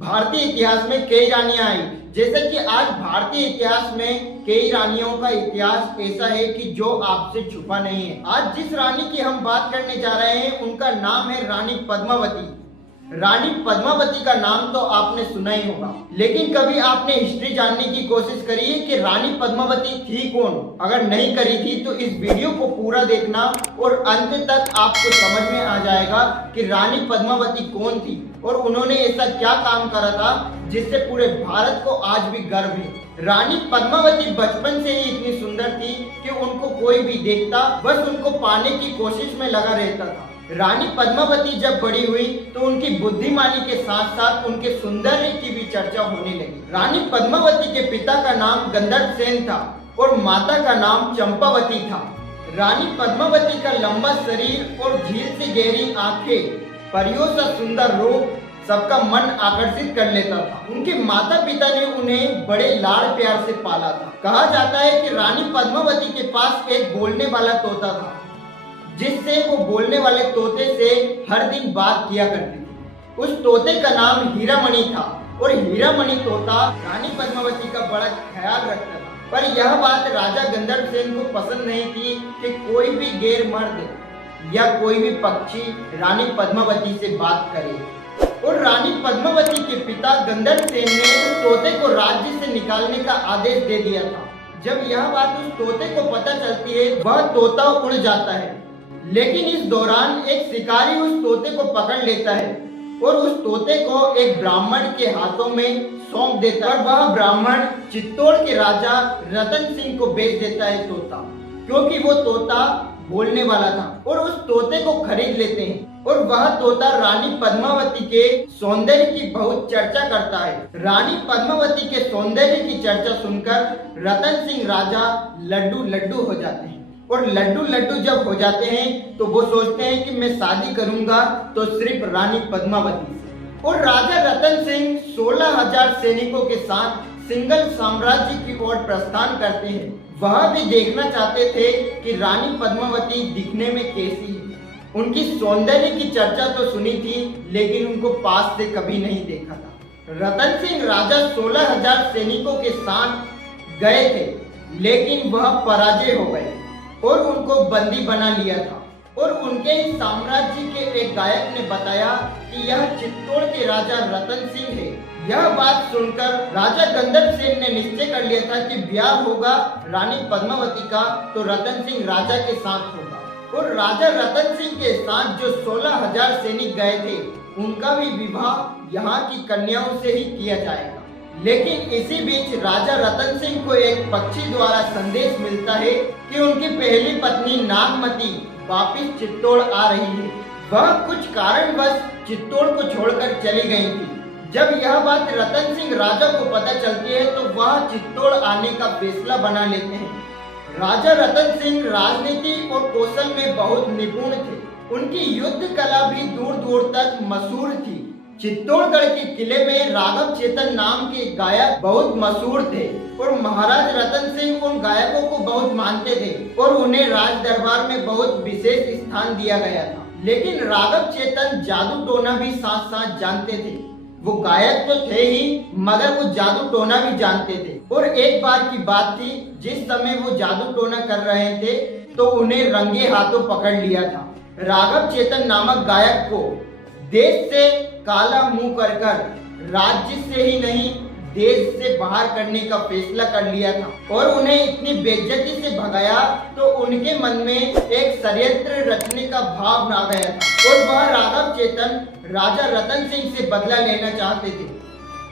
भारतीय इतिहास में कई रानियां आई। जैसे कि आज भारतीय इतिहास में कई रानियों का इतिहास ऐसा है कि जो आपसे छुपा नहीं है। आज जिस रानी की हम बात करने जा रहे हैं उनका नाम है रानी पद्मावती। रानी पद्मावती का नाम तो आपने सुना ही होगा, लेकिन कभी आपने हिस्ट्री जानने की कोशिश करी है कि रानी पद्मावती थी कौन? अगर नहीं करी थी तो इस वीडियो को पूरा देखना और अंत तक आपको समझ में आ जाएगा कि रानी पद्मावती कौन थी और उन्होंने ऐसा क्या काम करा था जिससे पूरे भारत को आज भी गर्व है। रानी पद्मावती बचपन से ही इतनी सुंदर थी कि उनको कोई भी देखता बस उनको पाने की कोशिश में लगा रहता था। रानी पद्मावती जब बड़ी हुई तो उनकी बुद्धिमानी के साथ साथ उनके सौंदर्य की भी चर्चा होने लगी। रानी पद्मावती के पिता का नाम गंधर्व सेन था और माता का नाम चंपावती था। रानी पद्मावती का लंबा शरीर और झील से गहरी आंखें, परियों सा सुंदर रूप सबका मन आकर्षित कर लेता था। उनके माता पिता ने उन्हें बड़े लाड़ प्यार से पाला था। कहा जाता है कि रानी पद्मावती के पास एक बोलने वाला तोता था जिससे वो बोलने वाले तोते से हर दिन बात किया करती थी। उस तोते का नाम हीरामणि था और हीरामणि तोता रानी पद्मावती का बड़ा ख्याल रखता था। पर यह बात राजा गंधर्व सेन को पसंद नहीं थी कि कोई भी गैर मर्द या कोई भी पक्षी रानी पद्मावती से बात करे। और रानी पद्मावती के पिता गंधर्व सेन ने उस तोते को राज्य से निकालने का आदेश दे दिया था। जब यह बात उस तोते को पता चलती है वह तोता उड़ जाता है, लेकिन इस दौरान एक शिकारी उस तोते को पकड़ लेता है और उस तोते को एक ब्राह्मण के हाथों में सौंप देता है और वह ब्राह्मण चित्तौड़ के राजा रतन सिंह को बेच देता है तोता, क्योंकि वो तोता बोलने वाला था और उस तोते को खरीद लेते हैं। और वह तोता रानी पद्मावती के सौंदर्य की बहुत चर्चा करता है। रानी पद्मावती के सौंदर्य की चर्चा सुनकर रतन सिंह राजा लड्डू लड्डू हो जाते हैं और लड्डू लड्डू जब हो जाते हैं तो वो सोचते हैं कि मैं शादी करूंगा तो सिर्फ रानी पद्मावती से। और राजा रतन सिंह 16,000 सैनिकों के साथ सिंगल साम्राज्य की ओर प्रस्थान करते हैं। वह भी देखना चाहते थे कि रानी पद्मावती दिखने में कैसी है। उनकी सौंदर्य की चर्चा तो सुनी थी लेकिन उनको पास से कभी नहीं देखा था। रतन सिंह राजा 16,000 सैनिकों के साथ गए थे, लेकिन वह पराजय हो गए और उनको बंदी बना लिया था। और उनके ही साम्राज्य के एक गायक ने बताया कि यह चित्तौड़ के राजा रतन सिंह है। यह बात सुनकर राजा गंधर्व सेन ने निश्चय कर लिया था कि ब्याह होगा रानी पद्मावती का तो रतन सिंह राजा के साथ होगा। और राजा रतन सिंह के साथ जो 16,000 सैनिक गए थे उनका भी विवाह यहाँ की कन्याओं से ही किया जाएगा। लेकिन इसी बीच राजा रतन सिंह को एक पक्षी द्वारा संदेश मिलता है कि उनकी पहली पत्नी नागमती वापिस चित्तौड़ आ रही है। वह कुछ कारणवश चित्तौड़ को छोड़कर चली गई थी। जब यह बात रतन सिंह राजा को पता चलती है तो वह चित्तौड़ आने का फैसला बना लेते हैं। राजा रतन सिंह राजनीति और कौशल में बहुत निपुण थे। उनकी युद्ध कला भी दूर दूर तक मशहूर थी। चित्तौड़गढ़ के किले में राघव चेतन नाम के गायक बहुत मशहूर थे और महाराज रतन सिंह उन गायकों को बहुत मानते थे और उन्हें राज दरबार में बहुत विशेष स्थान दिया गया था। लेकिन राघव चेतन जादू टोना भी साथ साथ जानते थे। वो गायक तो थे ही मगर वो जादू टोना भी जानते थे। और एक बार की बात थी, जिस समय वो जादू टोना कर रहे थे तो उन्हें रंगे हाथों पकड़ लिया था। राघव चेतन नामक गायक को देश से काला मुंह कर राज्य से ही नहीं देश से बाहर करने का फैसला कर लिया था और उन्हें इतनी बेइज्जती से भगाया तो उनके मन में एक षड्यंत्र रचने का भाव आ गया था और वह राघव चेतन राजा रतन सिंह से बदला लेना चाहते थे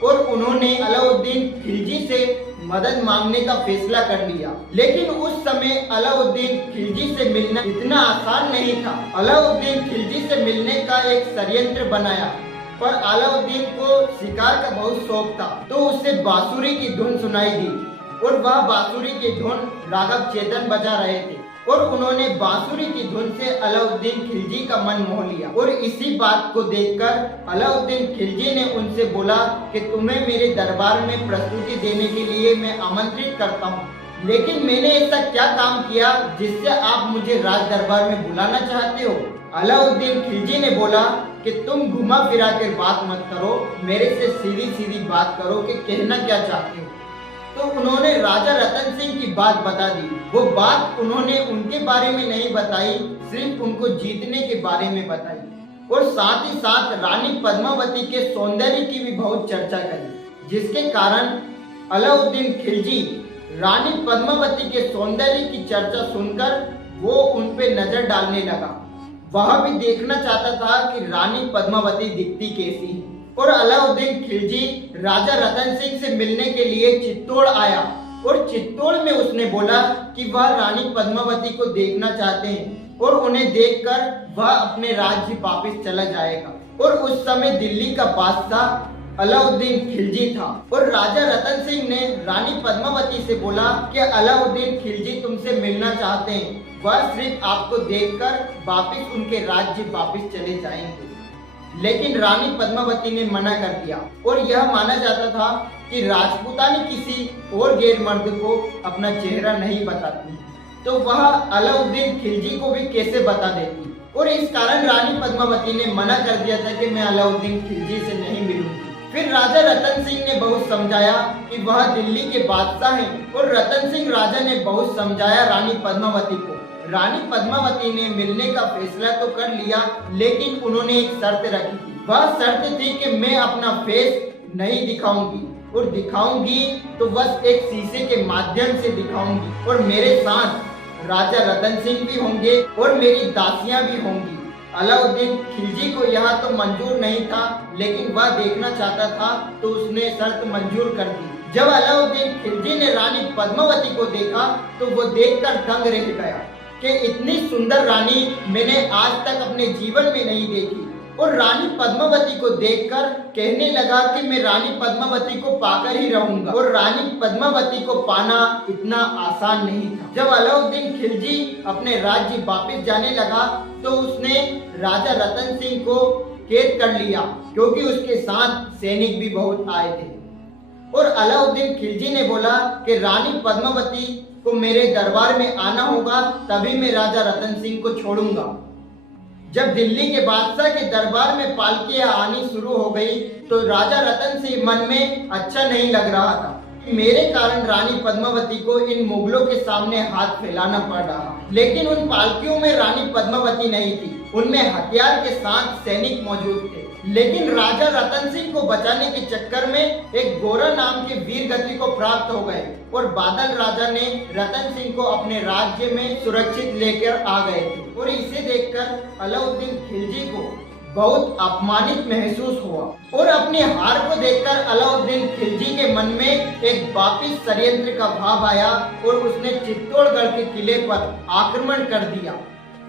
और उन्होंने अलाउद्दीन खिलजी से मदद मांगने का फैसला कर लिया। लेकिन उस समय अलाउद्दीन खिलजी से मिलना इतना आसान नहीं था। अलाउद्दीन खिलजी से मिलने का एक षड्यंत्र बनाया, पर अलाउद्दीन को शिकार का बहुत शौक था तो उसे बांसुरी की धुन सुनाई दी और वह बांसुरी की धुन राघव चेतन बजा रहे थे और उन्होंने बांसुरी की धुन से अलाउद्दीन खिलजी का मन मोह लिया। और इसी बात को देखकर अलाउद्दीन खिलजी ने उनसे बोला कि तुम्हें मेरे दरबार में प्रस्तुति देने के लिए मैं आमंत्रित करता हूँ, लेकिन मैंने ऐसा क्या काम किया जिससे आप मुझे राज दरबार में बुलाना चाहते हो? अलाउद्दीन खिलजी ने बोला कि तुम घुमा फिरा कर बात मत करो, मेरे से सीधी सीधी बात करो कि कहना क्या चाहते हो। तो उन्होंने राजा रतन सिंह की बात बता दी। वो बात उन्होंने उनके बारे में नहीं बताई, सिर्फ उनको जीतने के बारे में बताई और साथ ही साथ रानी पद्मावती के सौंदर्य की भी बहुत चर्चा करी, जिसके कारण अलाउद्दीन खिलजी रानी पद्मावती के सौंदर्य की चर्चा सुनकर वो उन पे नजर डालने लगा। वह भी देखना चाहता था कि रानी पद्मावती दिखती कैसी है। और अलाउद्दीन खिलजी राजा रतन सिंह से मिलने के लिए चित्तौड़ आया और चित्तौड़ में उसने बोला कि वह रानी पद्मावती को देखना चाहते हैं और उन्हें देखकर वह अपने राज्य वापस चला जाएगा। और उस समय दिल्ली का बादशाह अलाउद्दीन खिलजी था और राजा रतन सिंह ने रानी पद्मावती से बोला कि अलाउद्दीन खिलजी तुमसे मिलना चाहते हैं, वह सिर्फ आपको देखकर वापस उनके राज्य वापस चले जाएंगे। लेकिन रानी पद्मावती ने मना कर दिया और यह माना जाता था कि राजपूतानी किसी और गैर मर्द को अपना चेहरा नहीं बताती, तो वह अलाउद्दीन खिलजी को भी कैसे बता देती। और इस कारण रानी पद्मावती ने मना कर दिया था कि मैं अलाउद्दीन खिलजी से नहीं मिलूंगी। फिर राजा रतन सिंह ने बहुत समझाया कि वह दिल्ली के बादशाह हैं और रतन सिंह राजा ने बहुत समझाया रानी पद्मावती को। रानी पद्मावती ने मिलने का फैसला तो कर लिया, लेकिन उन्होंने एक शर्त रखी थी। वह शर्त थी कि मैं अपना फेस नहीं दिखाऊंगी और दिखाऊंगी तो बस एक शीशे के माध्यम से दिखाऊंगी और मेरे साथ राजा रतन सिंह भी होंगे और मेरी दासियां भी होंगी। अलाउद्दीन खिलजी को यह तो मंजूर नहीं था, लेकिन वह देखना चाहता था, तो उसने शर्त मंजूर कर दी। जब अलाउद्दीन खिलजी ने रानी पद्मावती को देखा तो वो देखकर दंग रह गया कि इतनी सुंदर रानी मैंने आज तक अपने जीवन में नहीं देखी। और रानी पद्मावती को देखकर कहने लगा कि मैं रानी पद्मावती को पाकर ही रहूंगा। और रानी पद्मावती को पाना इतना आसान नहीं था। जब अलाउद्दीन खिलजी अपने राज्य वापस जाने लगा तो उसने राजा रतन सिंह को कैद कर लिया, क्योंकि उसके साथ सैनिक भी बहुत आए थे। और अलाउद्दीन खिलजी ने बोला कि रानी पद्मावती को मेरे दरबार में आना होगा, तभी मैं राजा रतन सिंह को छोड़ूंगा। जब दिल्ली के बादशाह के दरबार में पालकियां आनी शुरू हो गई तो राजा रतन सिंह मन में अच्छा नहीं लग रहा था। मेरे कारण रानी पद्मावती को इन मुगलों के सामने हाथ फैलाना पड़ रहा। लेकिन उन पालकियों में रानी पद्मावती नहीं थी, उनमें हथियार के साथ सैनिक मौजूद थे। लेकिन राजा रतन सिंह को बचाने के चक्कर में एक गोरा नाम के वीर गति को प्राप्त हो गए और बादल राजा ने रतन सिंह को अपने राज्य में सुरक्षित लेकर आ गए थे। और इसे देखकर अलाउद्दीन खिलजी को बहुत अपमानित महसूस हुआ और अपनी हार को देखकर अलाउद्दीन खिलजी के मन में एक वापिस षड्यंत्र का भाव आया और उसने चित्तौड़गढ़ के किले पर आक्रमण कर दिया।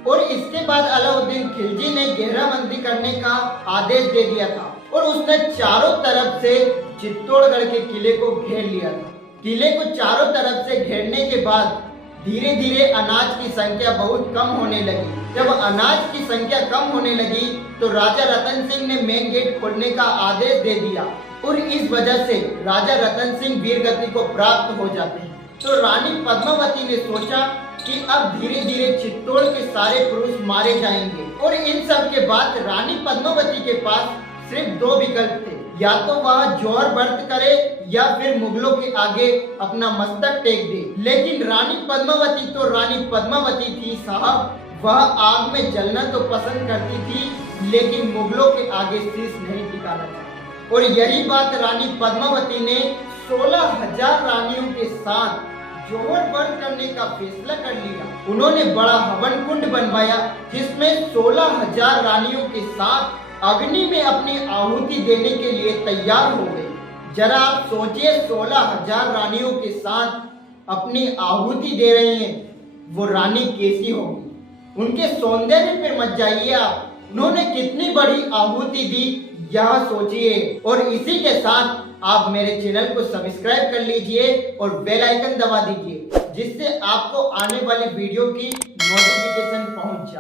और इसके बाद अलाउद्दीन खिलजी ने घेराबंदी करने का आदेश दे दिया था और उसने चारों तरफ से चित्तौड़गढ़ के किले को घेर लिया था। किले को चारों तरफ से घेरने के बाद धीरे धीरे अनाज की संख्या बहुत कम होने लगी। जब अनाज की संख्या कम होने लगी तो राजा रतन सिंह ने मेन गेट खोलने का आदेश दे दिया और इस वजह से राजा रतन सिंह वीरगति को प्राप्त हो जाते हैं। तो रानी पद्मावती ने सोचा कि अब धीरे धीरे चित्तौड़ के सारे पुरुष मारे जाएंगे। और इन सब के बाद रानी पद्मावती के पास सिर्फ दो विकल्प थे, या तो वह जौहर व्रत करे या फिर मुगलों के आगे अपना मस्तक टेक दे। लेकिन रानी पद्मावती तो रानी पद्मावती थी साहब, वह आग में जलना तो पसंद करती थी, लेकिन मुगलों के आगे शीश नहीं टिकाना चाहती। और यही बात रानी पद्मावती ने 16,000 रानियों के साथ जौहर व्रत करने का फैसला कर लिया। उन्होंने बड़ा हवन कुंड बनवाया जिसमें 16,000 रानियों के साथ अग्नि में अपनी आहुति देने के लिए तैयार हो गए। जरा आप सोचिए, 16,000 रानियों के साथ अपनी आहुति दे रही हैं, वो रानी कैसी होगी? उनके सौंदर्य पे मत जाइए आप, उन्होंने कितनी बड़ी आहुति दी यह सोचिए। और इसी के साथ आप मेरे चैनल को सब्सक्राइब कर लीजिए और बेल आइकन दबा दीजिए, जिससे आपको आने वाली वीडियो की नोटिफिकेशन पहुंच जाए।